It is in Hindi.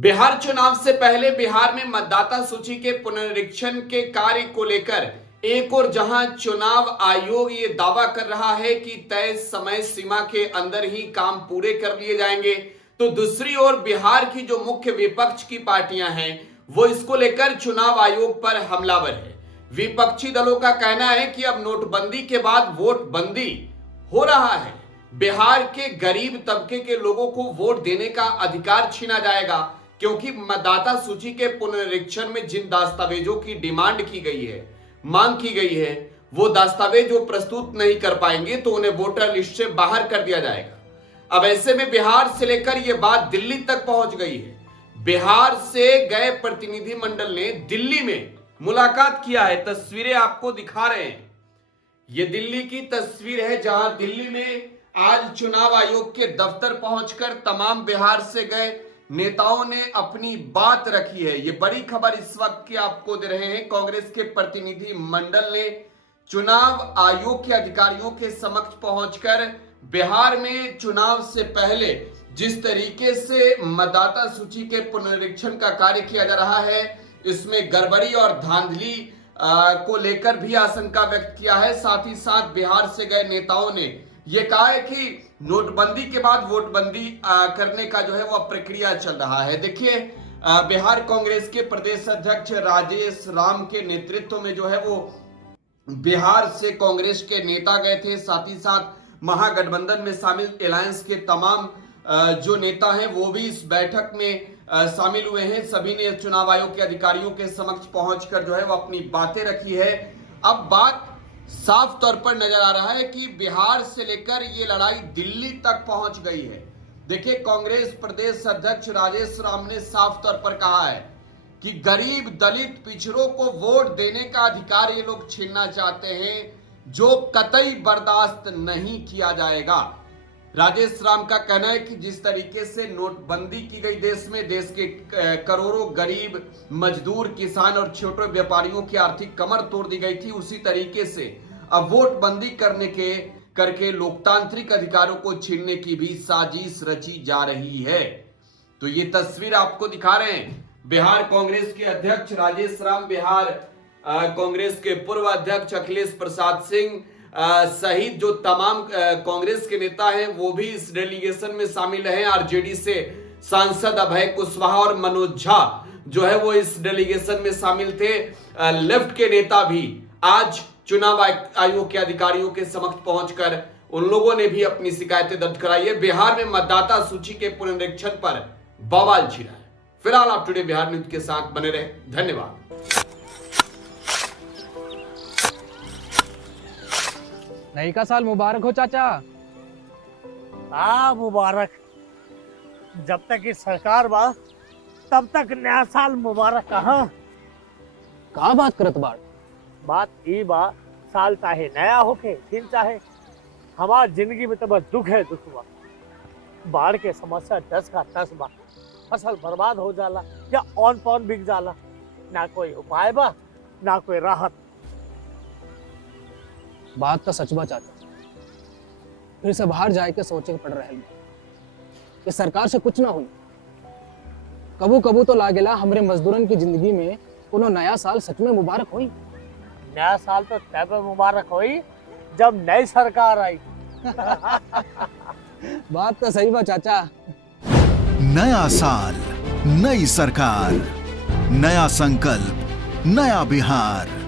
बिहार चुनाव से पहले बिहार में मतदाता सूची के पुनरीक्षण के कार्य को लेकर एक और जहां चुनाव आयोग ये दावा कर रहा है कि तय समय सीमा के अंदर ही काम पूरे कर लिए जाएंगे, तो दूसरी ओर बिहार की जो मुख्य विपक्ष की पार्टियां हैं वो इसको लेकर चुनाव आयोग पर हमलावर है। विपक्षी दलों का कहना है कि अब नोटबंदी के बाद वोट बंदी हो रहा है, बिहार के गरीब तबके के लोगों को वोट देने का अधिकार छीना जाएगा, क्योंकि मतदाता सूची के पुनरीक्षण में जिन दस्तावेजों की डिमांड की गई है, मांग की गई है, वो दस्तावेज वो प्रस्तुत नहीं कर पाएंगे तो उन्हें वोटर लिस्ट से बाहर कर दिया जाएगा। अब ऐसे में बिहार से लेकर यह बात दिल्ली तक पहुंच गई है। बिहार से गए प्रतिनिधि मंडल ने दिल्ली में मुलाकात किया है। तस्वीरें आपको दिखा रहे हैं, ये दिल्ली की तस्वीर है जहां दिल्ली में आज चुनाव आयोग के दफ्तर पहुंचकर तमाम बिहार से गए नेताओं ने अपनी बात रखी है। ये बड़ी खबर इस वक्त की आपको दे रहे हैं। कांग्रेस के प्रतिनिधि मंडल ने चुनाव आयोग के अधिकारियों के समक्ष पहुंचकर बिहार में चुनाव से पहले जिस तरीके से मतदाता सूची के पुनरीक्षण का कार्य किया जा रहा है, इसमें गड़बड़ी और धांधली को लेकर भी आशंका व्यक्त किया है। साथ ही साथ बिहार से गए नेताओं ने यह कहा है कि नोटबंदी के बाद वोटबंदी करने का जो है वो प्रक्रिया चल रहा है। देखिए, बिहार कांग्रेस के प्रदेश अध्यक्ष राजेश राम के नेतृत्व में जो है वो बिहार से कांग्रेस के नेता गए थे। साथ ही साथ महागठबंधन में शामिल अलायंस के तमाम जो नेता हैं वो भी इस बैठक में शामिल हुए हैं। सभी ने चुनाव आयोग के अधिकारियों के समक्ष पहुंचकर जो है वो अपनी बातें रखी है। अब बात साफ तौर पर नजर आ रहा है कि बिहार से लेकर ये लड़ाई दिल्ली तक पहुंच गई है। देखिए, कांग्रेस प्रदेश अध्यक्ष राजेश राम ने साफ तौर पर कहा है कि गरीब दलित पिछड़ों को वोट देने का अधिकार ये लोग छीनना चाहते हैं, जो कतई बर्दाश्त नहीं किया जाएगा। राजेश राम का कहना है कि जिस तरीके से नोटबंदी की गई देश में, देश के करोड़ों गरीब मजदूर, किसान और छोटे व्यापारियों की आर्थिक कमर तोड़ दी गई थी, उसी तरीके से अब वोटबंदी करके लोकतांत्रिक अधिकारों को छीनने की भी साजिश रची जा रही है। तो ये तस्वीर आपको दिखा रहे हैं बिहार कांग्रेस के अध्यक्ष राजेश राम, बिहार कांग्रेस के पूर्व अध्यक्ष अखिलेश प्रसाद सिंह सहित जो तमाम कांग्रेस के नेता हैं वो भी इस डेलीगेशन में शामिल हैं। आरजेडी से सांसद अभय कुशवाहा और मनोज झा जो है वो इस डेलीगेशन में शामिल थे। लेफ्ट के नेता भी आज चुनाव आयोग के अधिकारियों के समक्ष पहुंचकर उन लोगों ने भी अपनी शिकायतें दर्ज कराई है। बिहार में मतदाता सूची के पुनरीक्षण पर बवाल छिड़ा है। फिलहाल आप टुडे बिहार न्यूज के साथ बने रहे। धन्यवाद। नई का साल मुबारक हो चाचा। मुबारक। जब तक ये सरकार बा तब तक नया साल मुबारक। का बात करत बात ई बा, साल चाहे नया होके फिर चाहे हमार जिंदगी में तो बस दुख है, दुख बा। बाढ़ के समस्या 10 का 10 बा। फसल बर्बाद हो जाला या ऑन पॉन बिक जाला, ना कोई उपाय बा ना कोई राहत। बात तो सच बा चाचा। फिर से बाहर जाए के सोचे पड़ रहे कि सरकार से कुछ ना हुई। कबू कबू तो लागेला हमरे मजदूरन की जिंदगी में कोनो नया साल सच में मुबारक हुई। नया साल तो तब मुबारक हुई जब नई सरकार आई। बात तो सही बा चाचा। नया साल, नई सरकार, नया संकल्प, नया बिहार।